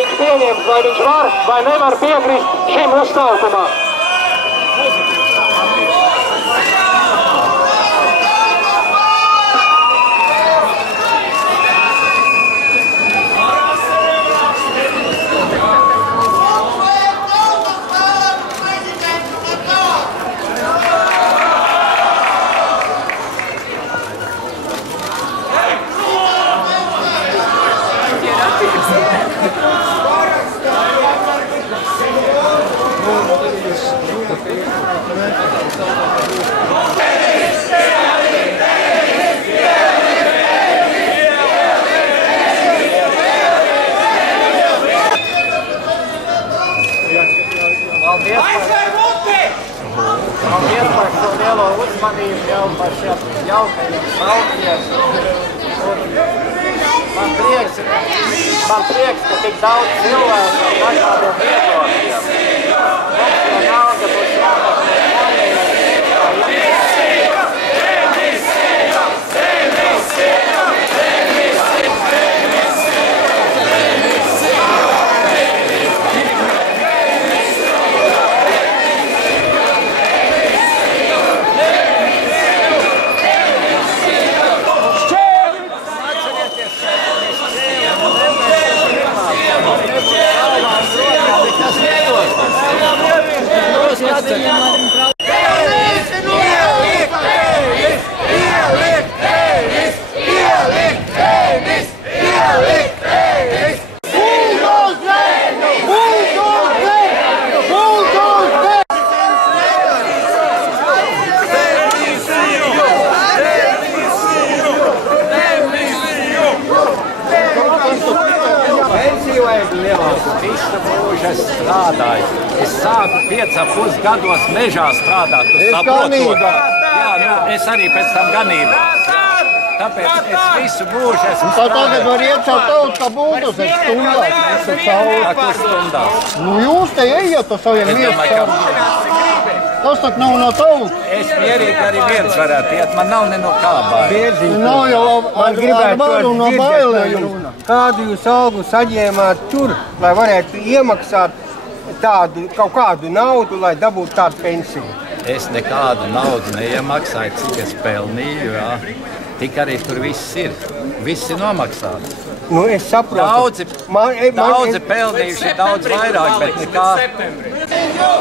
Viņš pieņems, vai viņš var vai nevar piekrist šim uzsaukumam. Paldies par šo lielo uzmanību jau par šiem jaukajiem saukiem. Man prieks, ka tik daudz cilvēku ar dažādiem viedokļiem. Mums jau nauda būs visu mūžu strādāju. Es sāku 5,5 gados mežā strādāt, tu saprotot. Jā, nu, es arī pēc tam ganībā. Tāpēc es visu mūžu esmu strādājis. Tagad var iet caur tautu kā buldozeru stundās. Kur stundās? Nu jūs te ejiet uz saviem miesām. Tas tak nav no tautas. Es mierīgi arī viens varētu iet, man nav ne no kā bail. Nav jau ar varu no bailēm. Kādu jūs algu saņēmāt tur, lai varētu iemaksāt tādu, kaut kādu naudu, lai dabūtu tādu pensiju? Es nekādu naudu neiemaksāju, cik es pelnīju, jā. Tik arī tur viss ir. Viss ir nomaksāts. Nu, es saprotu. Daudzi pelnījuši daudz vairāk, bet nekā. Señor,